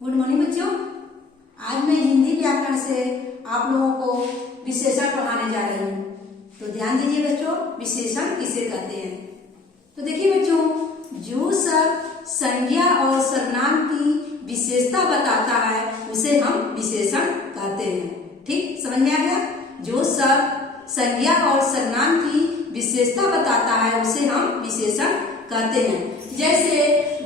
Good morning बच्चों। आज मैं हिंदी व्याकरण से आप लोगों को विशेषण पढ़ाने जा रही हूँ। तो ध्यान दीजिए बच्चों, विशेषण किसे कहते हैं। तो देखिए बच्चों, जो शब्द संज्ञा और सर्वनाम की विशेषता बताता है उसे हम विशेषण कहते हैं। ठीक, समझ में आ गया। जो शब्द संज्ञा और सर्वनाम की विशेषता बताता है उसे हम विशेषण कहते हैं। जैसे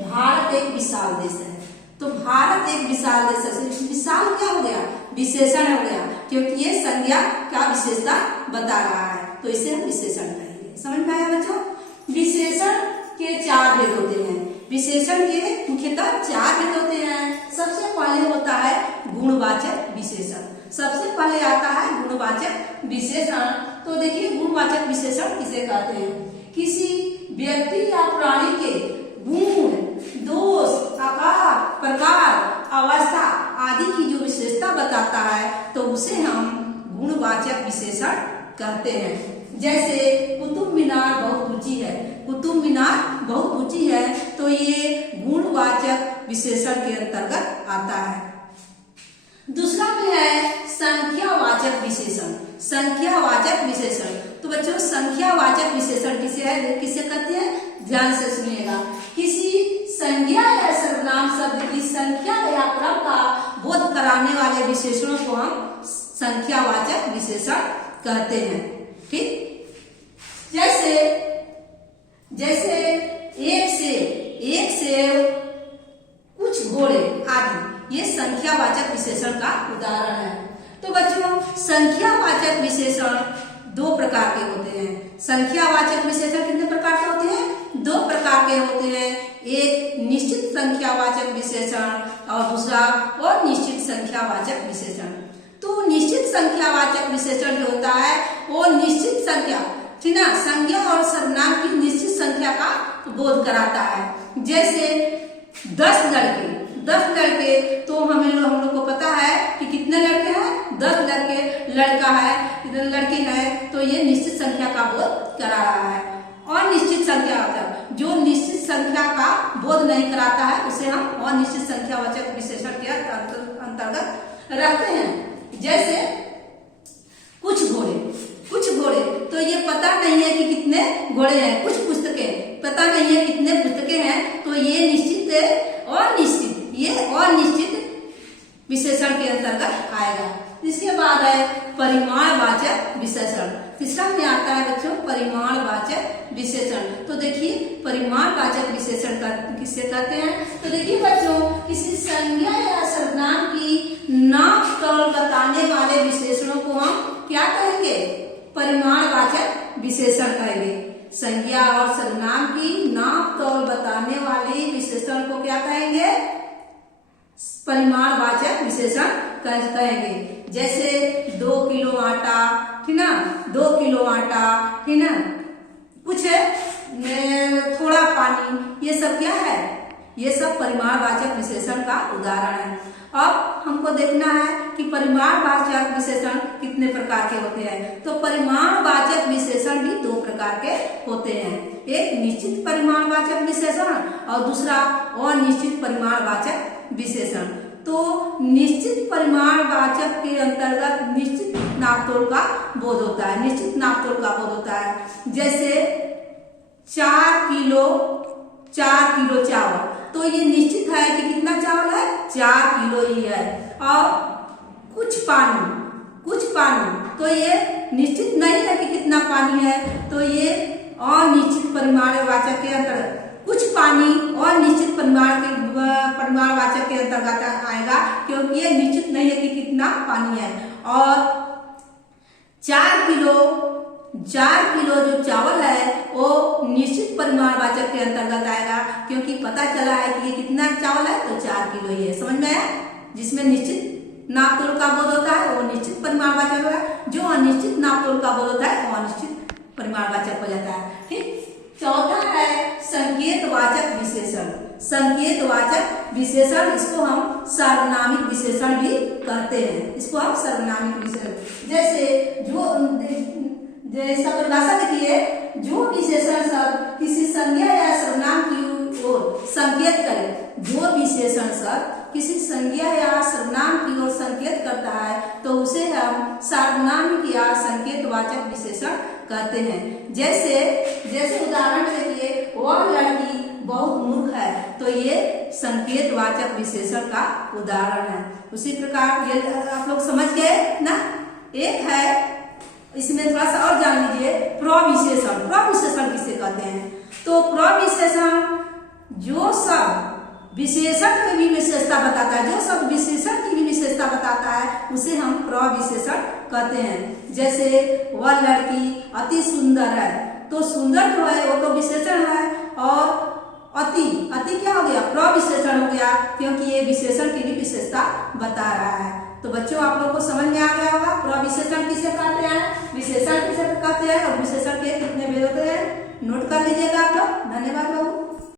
भारत एक विशाल देश है, तो भारत एक विशाल देश है। विशाल क्या हो गया? विशेषण हो गया, क्योंकि ये संज्ञा का विशेषता बता रहा है, तो इसे हम विशेषण कहेंगे। समझ में आया बच्चों? विशेषण के चार भेद होते हैं। विशेषण के मुख्यतः चार भेद होते हैं। सबसे पहले होता है गुणवाचक विशेषण। सबसे पहले आता है गुणवाचक विशेषण। तो देखिए, गुणवाचक विशेषण किसे कहते हैं? किसी व्यक्ति या प्राणी के गुण, दोष, आकार, प्रकार, अवस्था आदि की जो विशेषता बताता है तो उसे हम गुणवाचक विशेषण कहते हैं। जैसे कुतुब मीनार बहुत ऊंची है, कुतुब मीनार बहुत ऊंची है, तो ये गुणवाचक विशेषण के अंतर्गत आता है। दूसरा में है संख्यावाचक विशेषण। संख्यावाचक विशेषण, तो बच्चों संख्यावाचक विशेषण किसे कहते हैं? ध्यान से सुनिएगा। किसी संज्ञा या सर्वनाम शब्द की संख्या या क्रम का बोध कराने वाले विशेषणों को हम संख्यावाचक विशेषण कहते हैं। ठीक, जैसे एक से कुछ घोड़े आदि, ये संख्यावाचक विशेषण का उदाहरण है। तो बच्चों, संख्यावाचक विशेषण दो प्रकार के होते हैं। संख्यावाचक विशेषण कितने प्रकार के होते हैं? दो प्रकार के होते हैं। एक निश्चित संख्यावाचक विशेषण और दूसरा अनिश्चित संख्यावाचक विशेषण। तो निश्चित संख्यावाचक विशेषण जो होता है वो निश्चित संख्या, ठीक ना, संज्ञा और सर्वनाम की निश्चित संख्या का बोध कराता है। जैसे 10 लड़के, तो हम लोग को पता है कि कितने लड़के हैं? 10 लड़के, लड़का है, लड़की है, तो ये निश्चित संख्या का बोध करा रहा है। और निश्चित संख्या जो निश्चित संख्या का बोध नहीं कराता है उसे हम अनिश्चित संख्यावाचक विशेषण के अंतर्गत रखते हैं। जैसे कुछ घोड़े, तो ये पता नहीं है कि कितने घोड़े हैं। कुछ पुस्तकें, पता नहीं है कितने पुस्तकें हैं, तो ये निश्चित ये अनिश्चित विशेषण के अंतर्गत आएगा। इसके बाद है परिमाणवाचक विशेषण। तीसरा में आता है बच्चों परिमाणवाचक विशेषण। तो देखिए, परिमाणवाचक विशेषण किसे कहते हैं? तो देखिए बच्चों, किसी संज्ञा या सर्वनाम की नाप तौल बताने वाले विशेषणों को हम क्या कहेंगे? परिमाणवाचक विशेषण कहेंगे। संज्ञा और सर्वनाम की नाप तौल बताने वाले विशेषण को क्या कहेंगे? परिमाणवाचक विशेषण कहेंगे। जैसे 2 किलो आटा, ठीक ना, 2 किलो आटा, ठीक ना, कुछ थोड़ा पानी, ये सब क्या है? ये सब परिमाणवाचक विशेषण का उदाहरण है। अब हमको देखना है कि परिमाणवाचक विशेषण कितने प्रकार के होते हैं। तो परिमाणवाचक विशेषण भी दो प्रकार के होते हैं। एक निश्चित परिमाणवाचक विशेषण और दूसरा अनिश्चित परिमाणवाचक विशेषण। तो निश्चित परिमाणवाचक के अंतर्गत निश्चित नापतोल का बोध होता है। निश्चित नापतोल का बोध होता है। जैसे 4 किलो चावल, तो ये निश्चित है कि कितना चावल है? 4 किलो ही है। और कुछ पानी, तो ये निश्चित नहीं है कि कितना पानी है, तो ये अनिश्चित परिमाणवाचक के अंतर्गत, कुछ पानी और निश्चित परिमाणवाचक के अंतर्गत आएगा, क्योंकि ये निश्चित नहीं है कि कितना पानी है। और 4 किलो जो चावल है वो निश्चित परिमाणवाचक के अंतर्गत आएगा, क्योंकि पता चला है कि ये कितना चावल है, तो 4 किलो ही है। समझ में आया? जिसमें निश्चित नापतोल का बोध होता है वो निश्चित परिमाणवाचक होगा, जो अनिश्चित नापतोल का बोध होता है वो अनिश्चित परिमाणवाचक हो जाता है। ठीक, चौथा है संकेतवाचक विशेषण। संकेतवाचक विशेषण, इसको हम सार्वनामिक विशेषण भी कहते हैं। इसको हम सार्वनामिक विशेषण, जैसा परिभाषा देखिए, जो विशेषण शब्द किसी संज्ञा या सर्वनाम की ओर संकेत करे, जो विशेषण शब्द किसी संज्ञा या सर्वनाम की ओर संकेत करता है तो उसे हम सार्वनामिक या संकेतवाचक विशेषण कहते हैं। जैसे उदाहरण देखिए, वह लड़की बहुत मूर्ख है, तो ये संकेतवाचक विशेषण का उदाहरण है। उसी प्रकार ये आप लोग समझ गए ना। एक है, इसमें थोड़ा सा और जान लीजिए, प्रविशेषण। प्रविशेषण किसे कहते हैं? तो प्रविशेषण जो सब विशेषण की भी विशेषता बताता है, जो सब विशेषण की भी विशेषता बताता है, उसे हम प्रविशेषण कहते हैं। जैसे वह लड़की अति सुंदर है, तो सुंदर जो है वो तो विशेषण है, और अति क्या हो गया? प्रविशेषण हो गया, क्योंकि ये विशेषण की भी विशेषता बता रहा है। तो बच्चों आप लोग को समझ में आ गया होगा प्रविशेषण किसे कहते हैं, विशेषण किसे कहते हैं, और विशेषण के कितने भेद होते हैं, नोट कर लीजिएगा आप लोग। धन्यवाद बाबू।